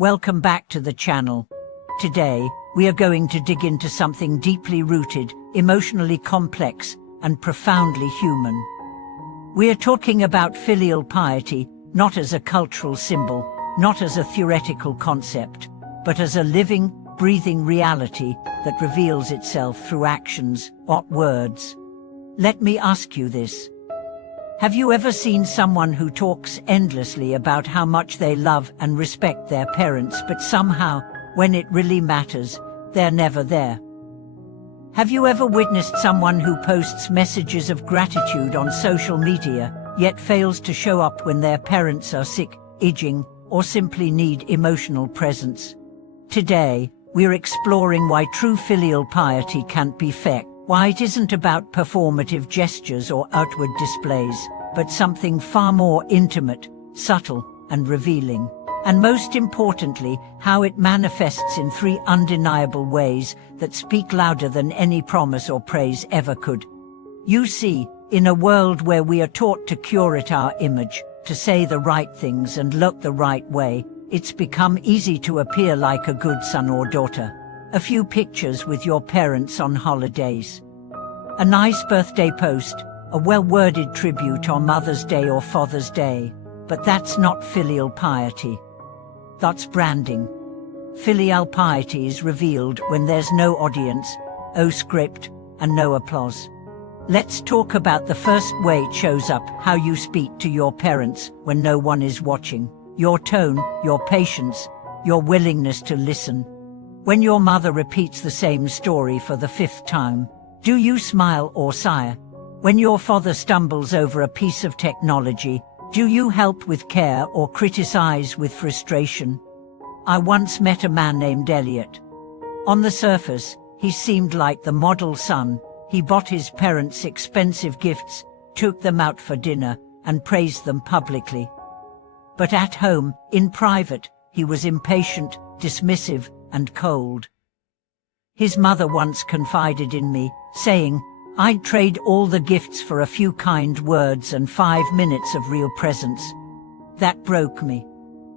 Welcome back to the channel. Today, we are going to dig into something deeply rooted, emotionally complex, and profoundly human. We are talking about filial piety, not as a cultural symbol, not as a theoretical concept, but as a living, breathing reality that reveals itself through actions, not words. Let me ask you this. Have you ever seen someone who talks endlessly about how much they love and respect their parents, but somehow, when it really matters, they're never there? Have you ever witnessed someone who posts messages of gratitude on social media, yet fails to show up when their parents are sick, aging, or simply need emotional presence? Today, we're exploring why true filial piety can't be fake, why it isn't about performative gestures or outward displays, but something far more intimate, subtle, and revealing. And most importantly, how it manifests in three undeniable ways that speak louder than any promise or praise ever could. You see, in a world where we are taught to curate our image, to say the right things and look the right way, it's become easy to appear like a good son or daughter. A few pictures with your parents on holidays. A nice birthday post, a well-worded tribute on Mother's Day or Father's Day. But that's not filial piety. That's branding. Filial piety is revealed when there's no audience, no script, and no applause. Let's talk about the first way it shows up, how you speak to your parents when no one is watching. Your tone, your patience, your willingness to listen. When your mother repeats the same story for the 5th time, do you smile or sigh? When your father stumbles over a piece of technology, do you help with care or criticize with frustration? I once met a man named Elliot. On the surface, he seemed like the model son. He bought his parents expensive gifts, took them out for dinner, and praised them publicly. But at home, in private, he was impatient, dismissive, and cold. His mother once confided in me, saying, "I'd trade all the gifts for a few kind words and 5 minutes of real presence." That broke me.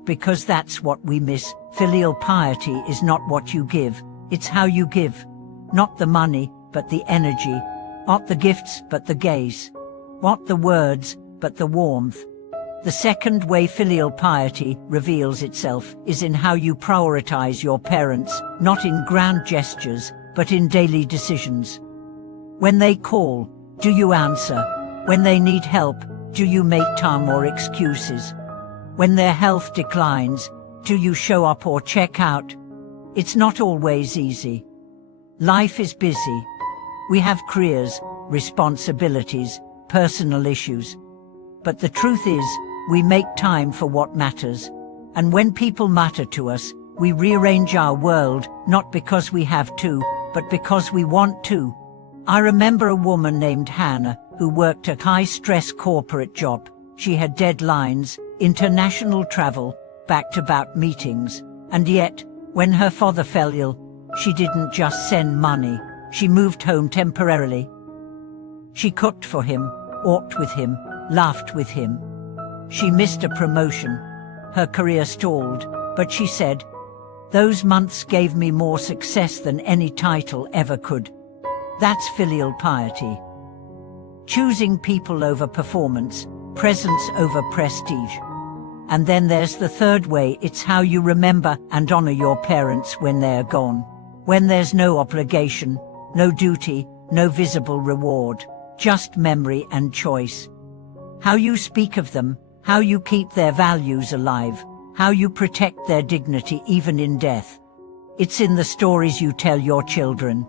Because that's what we miss. Filial piety is not what you give, it's how you give. Not the money, but the energy. Not the gifts, but the gaze. Not the words, but the warmth. The second way filial piety reveals itself is in how you prioritize your parents, not in grand gestures, but in daily decisions. When they call, do you answer? When they need help, do you make time or excuses? When their health declines, do you show up or check out? It's not always easy. Life is busy. We have careers, responsibilities, personal issues. But the truth is, we make time for what matters. And when people matter to us, we rearrange our world, not because we have to, but because we want to. I remember a woman named Hannah who worked a high-stress corporate job. She had deadlines, international travel, back-to-back meetings. And yet, when her father fell ill, she didn't just send money. She moved home temporarily. She cooked for him, walked with him, laughed with him. She missed a promotion. Her career stalled, but she said, "Those months gave me more success than any title ever could." That's filial piety. Choosing people over performance, presence over prestige. And then there's the third way. It's how you remember and honor your parents when they're gone. When there's no obligation, no duty, no visible reward, just memory and choice. How you speak of them, how you keep their values alive, how you protect their dignity even in death. It's in the stories you tell your children,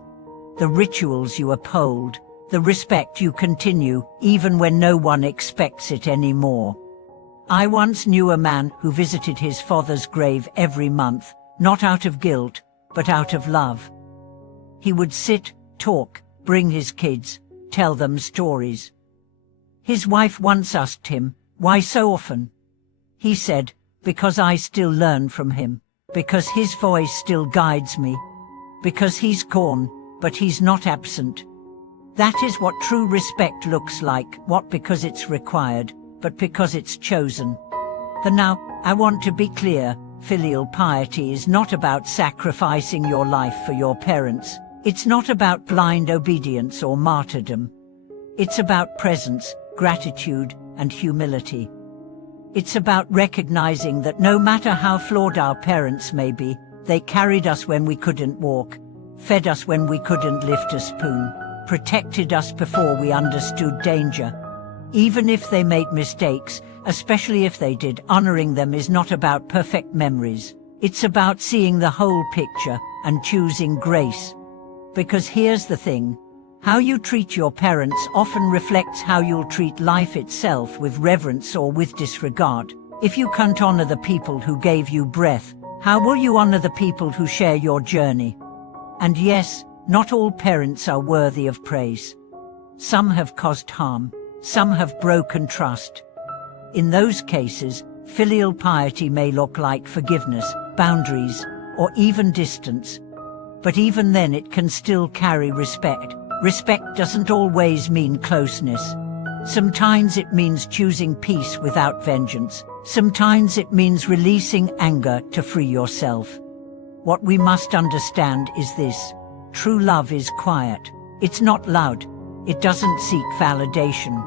the rituals you uphold, the respect you continue, even when no one expects it anymore. I once knew a man who visited his father's grave every month, not out of guilt, but out of love. He would sit, talk, bring his kids, tell them stories. His wife once asked him, "Why so often?" He said, "Because I still learn from him. Because his voice still guides me. Because he's gone, but he's not absent." That is what true respect looks like, not because it's required, but because it's chosen. For now, I want to be clear, Filial piety is not about sacrificing your life for your parents. It's not about blind obedience or martyrdom. It's about presence, gratitude, and humility. It's about recognizing that no matter how flawed our parents may be, they carried us when we couldn't walk, fed us when we couldn't lift a spoon, protected us before we understood danger. Even if they made mistakes, especially if they did, honoring them is not about perfect memories. It's about seeing the whole picture and choosing grace. Because here's the thing, how you treat your parents often reflects how you'll treat life itself, with reverence or with disregard. If you can't honor the people who gave you breath, how will you honor the people who share your journey? And yes, not all parents are worthy of praise. Some have caused harm, some have broken trust. In those cases, filial piety may look like forgiveness, boundaries, or even distance. But even then it can still carry respect. Respect doesn't always mean closeness. Sometimes it means choosing peace without vengeance. Sometimes it means releasing anger to free yourself. What we must understand is this: true love is quiet. It's not loud. It doesn't seek validation.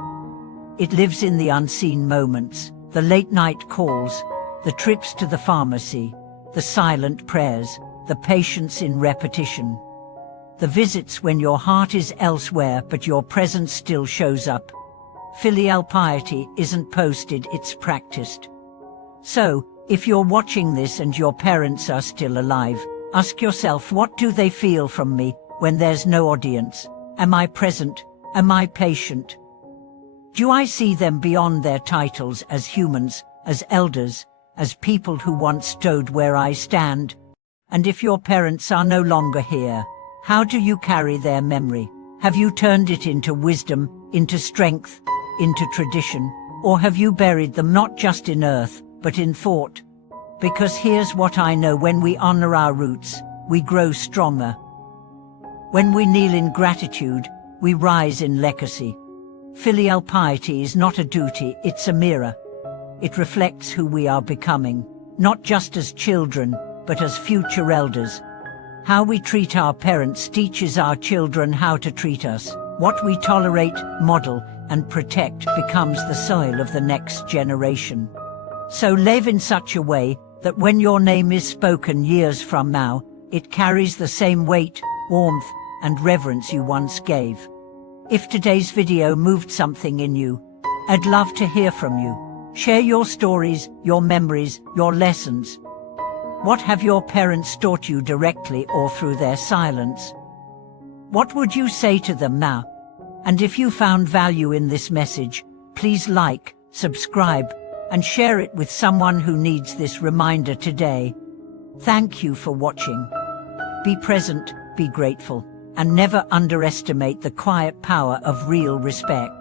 It lives in the unseen moments, the late-night calls, the trips to the pharmacy, the silent prayers, the patience in repetition. The visits when your heart is elsewhere but your presence still shows up. Filial piety isn't posted, it's practiced. So, if you're watching this and your parents are still alive, ask yourself, what do they feel from me when there's no audience? Am I present? Am I patient? Do I see them beyond their titles as humans, as elders, as people who once stood where I stand? And if your parents are no longer here, how do you carry their memory? Have you turned it into wisdom, into strength, into tradition? Or have you buried them not just in earth, but in thought? Because here's what I know: when we honor our roots, we grow stronger. When we kneel in gratitude, we rise in legacy. Filial piety is not a duty, it's a mirror. It reflects who we are becoming, not just as children, but as future elders. How we treat our parents teaches our children how to treat us. What we tolerate, model, and protect becomes the soil of the next generation. So live in such a way that when your name is spoken years from now, it carries the same weight, warmth, and reverence you once gave. If today's video moved something in you, I'd love to hear from you. Share your stories, your memories, your lessons. What have your parents taught you directly or through their silence? What would you say to them now? And if you found value in this message, please like, subscribe, and share it with someone who needs this reminder today. Thank you for watching. Be present, be grateful, and never underestimate the quiet power of real respect.